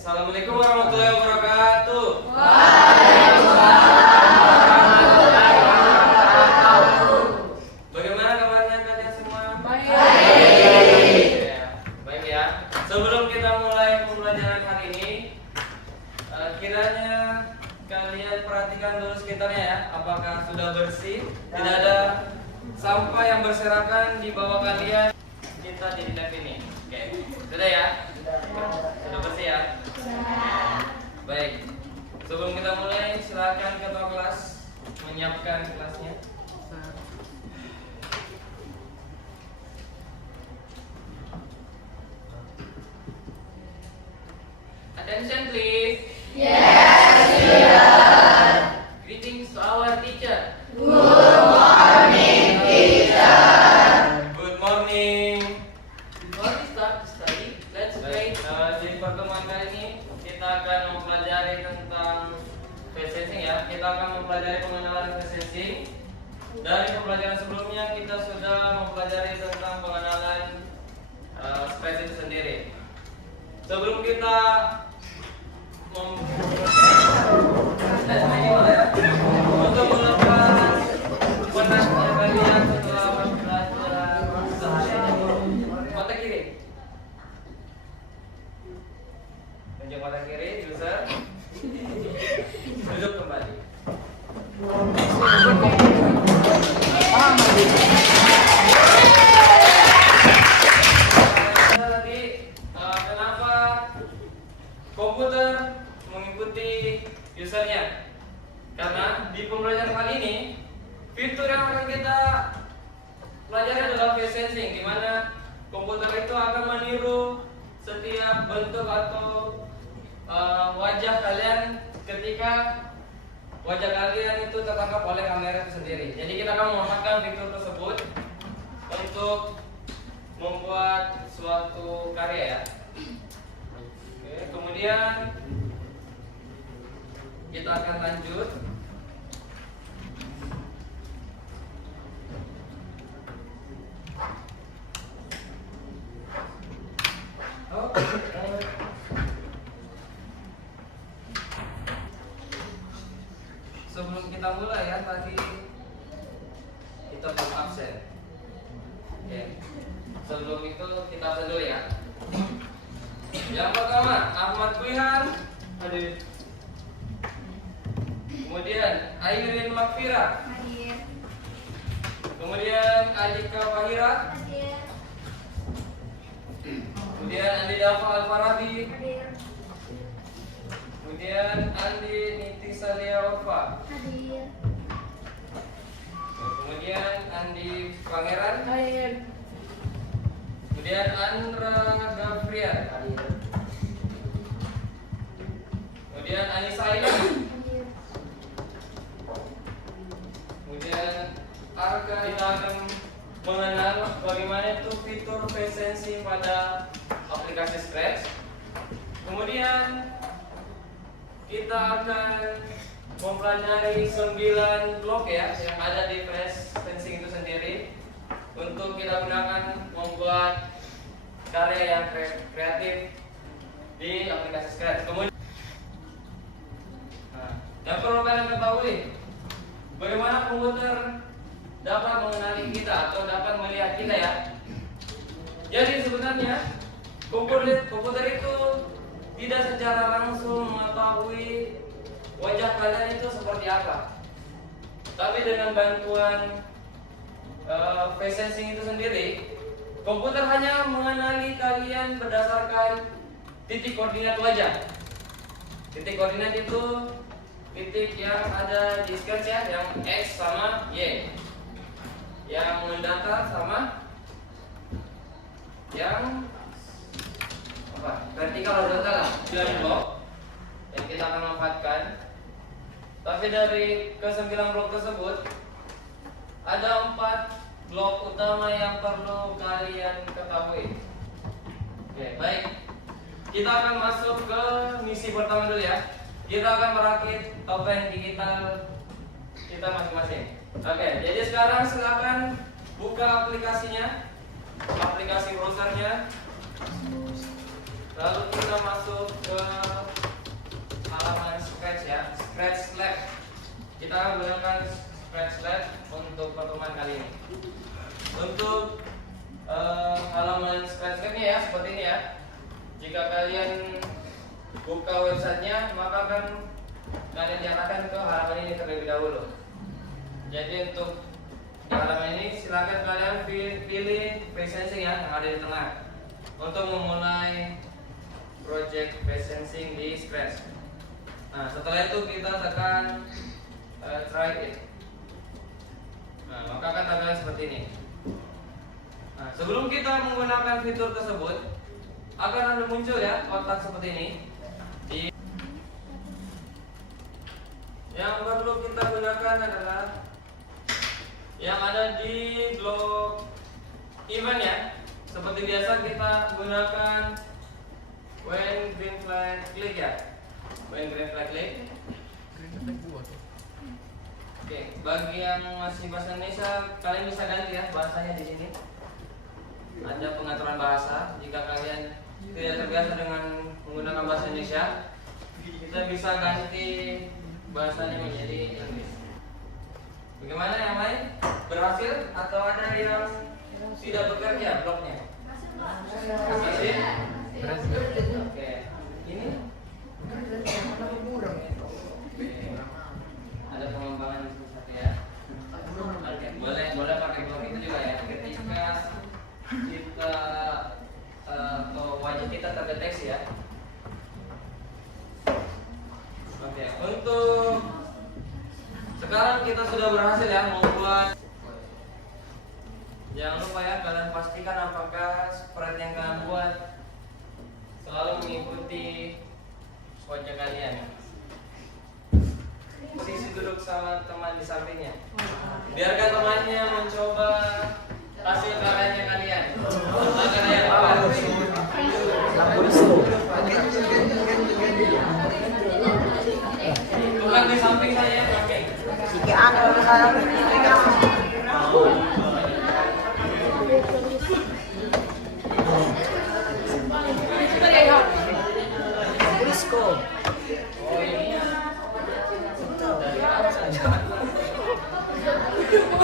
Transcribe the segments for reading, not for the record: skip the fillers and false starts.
Assalamualaikum warahmatullahi wabarakatuh. Bagaimana kabarnya kalian semua? Baik. Baik ya. Sebelum kita mulai pembelajaran hari ini, kiranya kalian perhatikan dulu sekitarnya ya. Apakah sudah bersih? Tidak ada sampah yang berserakan di bawah kalian. Kita di lab ini. Oke. Sudah ya? Sudah bersih ya? Baik. Sebelum kita mulai, silakan ketua kelas menyiapkan kelasnya. Attention please. Yes, teacher. Greetings to our teacher. Good morning, teacher. Good morning. Before we start to study, let's pray. Di pertemuan kali ini kita akan mempelajari tentang face sensing ya. Kita akan mempelajari pengenalan face sensing. Dari pembelajaran sebelumnya kita sudah mempelajari tentang pengenalan space itu sendiri. Sebelum kita untuk melepas penatnya kalian setelah belajar seharian, mata kiri, tunjuk mata kiri, user, duduk kembali. Tadi kenapa komputer mengikuti usernya? Karena di pembelajaran kali ini fitur yang akan kita pelajari adalah face sensing, di mana komputer itu akan meniru setiap bentuk atau wajah kalian ketika wajah kalian itu tertangkap oleh kamera itu sendiri. Jadi kita akan memanfaatkan fitur tersebut untuk membuat suatu karya ya. Oke, kemudian kita akan lanjut. Sebelum kita mulai ya, tadi kita belum absen. Oke. Sebelum itu kita absen dulu ya. Yang pertama, Ahmad Kuihan hadir. Kemudian Ayrin Makfira. Hadir. Kemudian Alika Fahira. Hadir. Kemudian Andi Dafa Al-Farabi. Hadir. Kemudian Andi Niti Salia Orfa. Hadir. Kemudian Andi Pangeran. Hadir. Kemudian Andra Gavrian. Kemudian Anissa Aila. Hadir. Kemudian Arka. Kita akan mengenal bagaimana itu fitur face sensing pada aplikasi Scratch. Kemudian kita akan mempelajari 9 blok ya yang ada di face sensing itu sendiri untuk kita gunakan membuat karya yang kreatif di aplikasi Scratch. Kemudian yang perlu kalian ketahui, bagaimana komputer dapat mengenali kita atau dapat melihat kita ya. Jadi sebenarnya komputer itu tidak secara langsung mengetahui wajah kalian itu seperti apa. Tapi dengan bantuan face sensing itu sendiri, komputer hanya mengenali kalian berdasarkan titik koordinat wajah. Titik koordinat itu titik yang ada di Scratch ya, yang X sama Y, yang mendatar sama yang vertikal horizontal lah. 9 blok yang kita akan manfaatkan. Tapi dari ke-9 blok tersebut ada 4 blok utama yang perlu kalian ketahui. Oke, baik. Kita akan masuk ke misi pertama dulu ya. Kita akan merakit topeng digital kita masing-masing. Oke, jadi sekarang silakan buka aplikasinya, aplikasi browsernya. Lalu kita masuk ke maka gunakan Scratch untuk pertemuan kali ini. Untuk halaman Scratch-nya ya seperti ini ya. Jika kalian buka websitenya, maka akan kalian diarahkan ke halaman ini terlebih dahulu. Jadi untuk di halaman ini silakan kalian pilih presensing yang ada di tengah untuk memulai project presensing di Scratch. Nah, setelah itu kita tekan try it. Nah, maka akan tampilan seperti ini. Nah, sebelum kita menggunakan fitur tersebut, akan ada muncul ya kotak seperti ini. Yang perlu kita gunakan adalah yang ada di blok event ya. Seperti biasa kita gunakan when green flag click ya. When green flag click. Oke, bagi yang masih bahasa Indonesia, kalian bisa ganti ya bahasanya di sini. Ada pengaturan bahasa. Jika kalian tidak terbiasa dengan menggunakan bahasa Indonesia, kita bisa ganti bahasanya menjadi Inggris. Bagaimana yang lain? Berhasil atau ada yang tidak bekerja bloknya? Berhasil? Oke. Ini? Ada pengembangan di sini ya. Oke, boleh pakai blok itu juga ya. Ketika kita atau wajah kita terdeteksi ya. Oke, untuk sekarang kita sudah berhasil ya membuat. Jangan lupa ya kalian pastikan apakah sprite yang kalian buat selalu mengikuti wajah kalian. Posisi duduk sama teman di sampingnya. Biarkan temannya mencoba hasil karyanya kalian. Akan ada yang bawah. Bukan di samping saya, oke.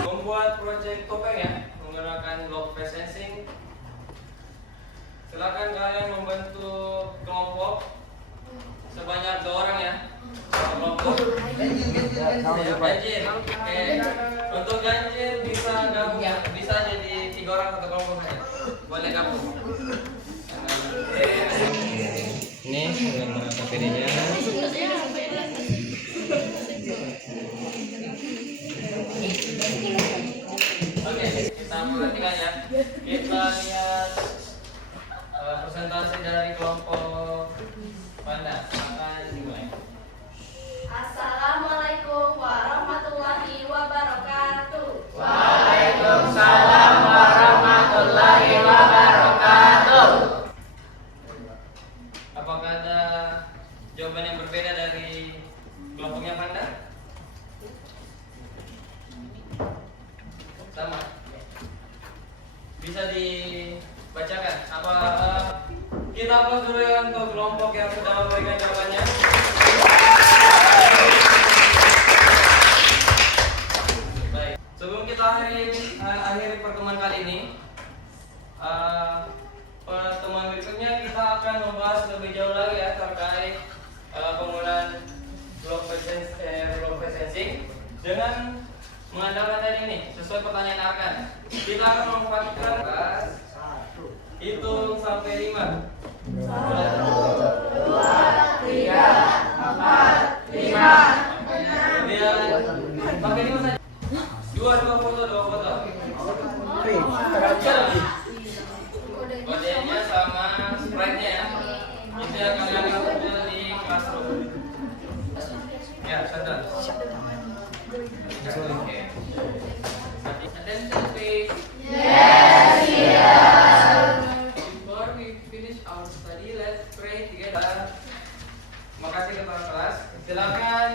Membuat project topeng ya menggunakan block presensing. Silakan kalian membentuk kelompok sebanyak 2 orang ya. Kelompok ganjil. Oke. Untuk ganjil bisa gabung ya, bisa jadi 3 orang satu kelompok saja. Boleh gabung. Ini dengan KPD-nya. Oke, kita perhatikan ya. Kita lihat presentasi dari kelompok Panda. Akan dimulai. Assalamualaikum warahmatullahi wabarakatuh. Waalaikumsalam warahmatullahi wabarakatuh. Apakah ada jawaban yang berbeda dari kelompoknya Panda? Sama. Bisa dibacakan. Apa kita aplaus dulu ya untuk kelompok yang sudah memberikan jawabannya. Baik. Sebelum kita akhiri pertemuan kali ini, pertemuan berikutnya kita akan membahas lebih jauh lagi ya terkait penggunaan block presensing dengan mengandalkan tadi ini sesuai pertanyaan akan kita akan memanfaatkan hitung sampai 5. 1, 2, 3, 4, 5. Kemudian pakai 5 saja. Dua foto. Kodenya sama sprite-nya ya. Itu yang kalian kumpul di classroom. Ya, sudah. Oke. Attention please. Yes, yes. Before we finish our study, let's pray together. Terima kasih kepada kelas. Silakan.